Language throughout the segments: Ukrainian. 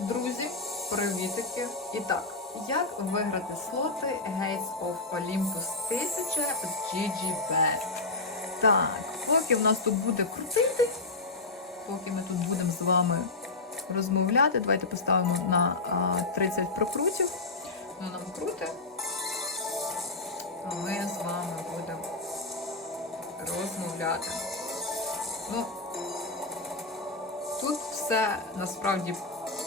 Друзі, привітики! І так, як виграти слоти Gates of Olympus 1000 з GGB? Так, поки в нас тут буде крутити, поки ми тут будемо з вами розмовляти, давайте поставимо на а, 30 прокрутів. Воно нам круте. А ми з вами будемо розмовляти. Ну, тут все насправді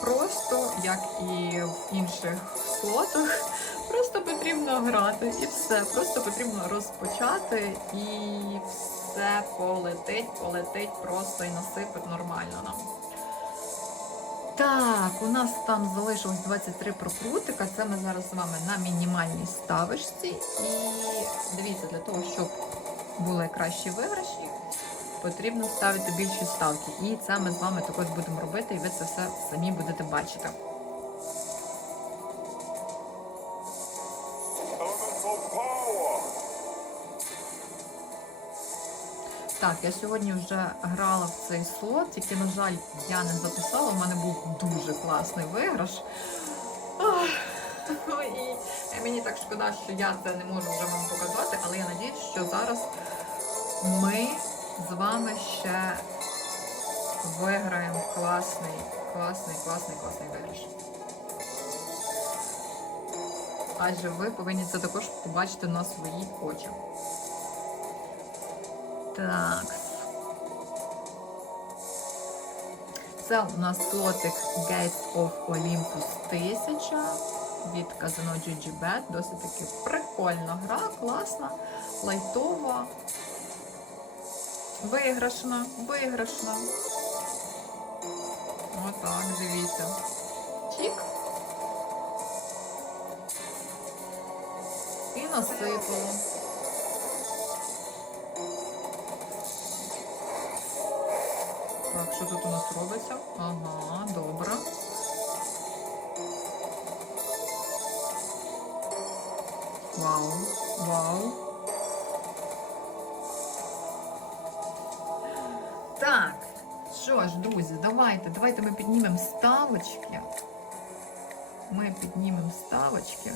просто, як і в інших слотах. Просто потрібно грати і все. Просто потрібно розпочати і все полетить, полетить просто і насипить нормально нам. Так, у нас там залишилось 23 прокрутика. Це ми зараз з вами на мінімальній ставочці. І дивіться, для того, щоб були кращі виграші, потрібно ставити більші ставки. І це ми з вами також будемо робити, і ви це все самі будете бачити. Так, я сьогодні вже грала в цей слот, тільки, на жаль, я не записала. У мене був дуже класний виграш. Ах, І мені так шкода, що я це не можу вже вам показати, але я надіюсь, що зараз ми з вами ще виграємо класний, класний, класний, класний виграш. Адже ви повинні це також побачити на свої очі. Так. Це у нас слотик Gates of Olympus 1000 від казино GGBet. Досить таки прикольна гра, класна, лайтова, виграшна, виграшна. Отак, дивіться. Чік. І насипало. Так, що тут у нас робиться? Ага, добре. Вау, вау. Так, що ж, друзі, давайте, давайте ми піднімемо ставочки. Ми піднімемо ставочки.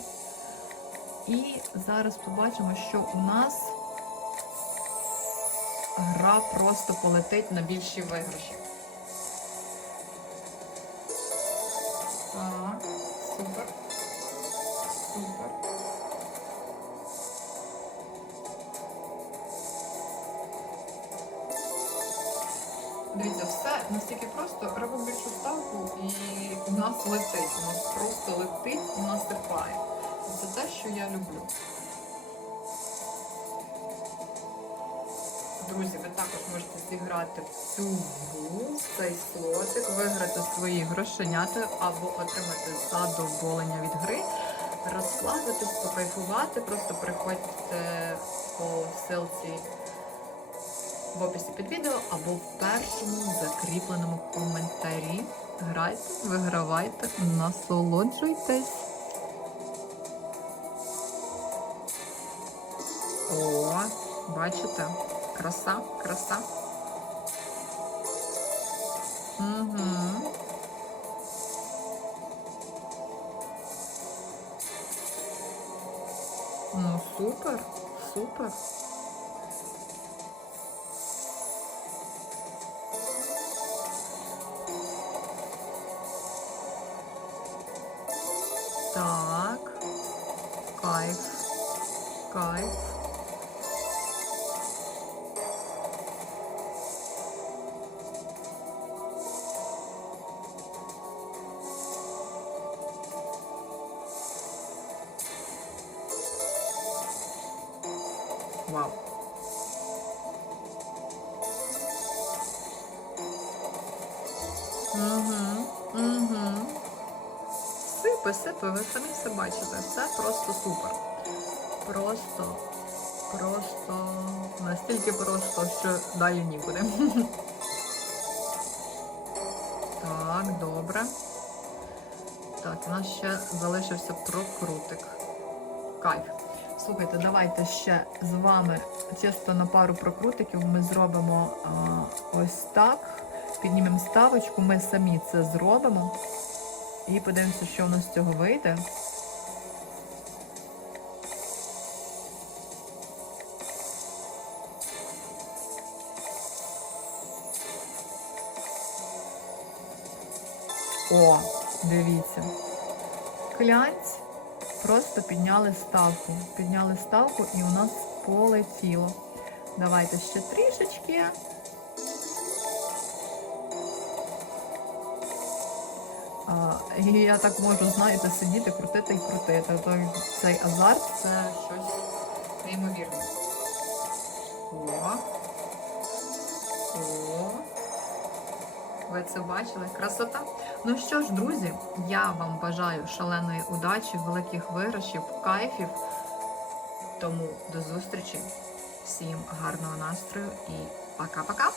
І зараз побачимо, що у нас гра просто полетить на більші виграші. Так, настільки просто. Робимо більшу ставку і у нас летить. У нас просто летить і насипає. Це те, що я люблю. Друзі, ви також можете зіграти в цю гру, цей слотик, виграти свої грошенята або отримати задоволення від гри, розслабитись, покайфувати. Просто приходьте по ссылці в описі під відео або в першому закріпленому коментарі. Грайте, вигравайте, насолоджуйтесь. О, бачите? Краса, краса. Угу. Ну, супер, супер. Кайф. Кайф. Вау. Угу, угу. Сипи, ви самі все бачите. Це просто супер. Просто, просто, настільки просто, що далі нікуди. Так, добре. Так, у нас ще залишився прокрутик. Кайф. Слухайте, давайте ще з вами чисто на пару прокрутиків ми зробимо а, ось так. Піднімемо ставочку, ми самі це зробимо. І подивимося, що у нас з цього вийде. О, дивіться. Клянць просто підняли ставку. Підняли ставку і у нас полетіло. Давайте ще трішечки. І я так можу, знаєте, сидіти, крутити і крутити. То цей азарт це щось неймовірне. О. О. Ви це бачили? Красота. Ну що ж, друзі, я вам бажаю шаленої удачі, великих виграшів, кайфів. Тому до зустрічі. Всім гарного настрою і пока-пока!